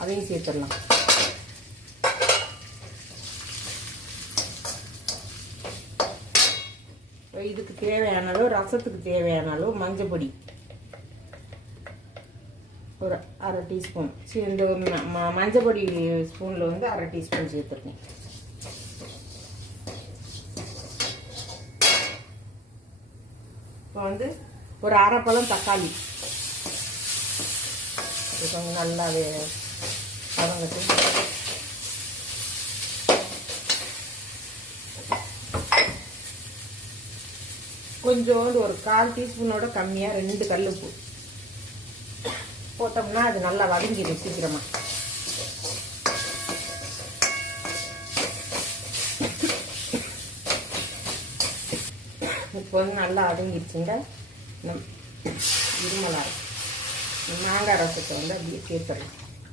அதையும் சேர்த்துடலாம். இதுக்கு தேவையான அளவு, ரசத்துக்கு தேவையான அளவு மஞ்சள் பொடி ஒரு 1/2 டீஸ்பூன். இந்த மஞ்சள் பொடி ஸ்பூனில் வந்து 1/2 டீஸ்பூன் சேர்த்துருக்கேன். இப்போ வந்து ஒரு 1/2 பழம் தக்காளி கொஞ்சம் நல்லா வதங்கட்டும். கொஞ்சோண்டு ஒரு 1/4 டீஸ்பூனோட கம்மியாக 2 கல்லுப்பு போட்டோம்னா அது நல்லா வதங்கிடும் சீக்கிரமா. இப்போ வந்து நல்லா வதங்கிடுச்சுங்க. இருமலாக மாங்காய் ரசத்தை வந்து அப்படியே சேர்த்துடலாம்.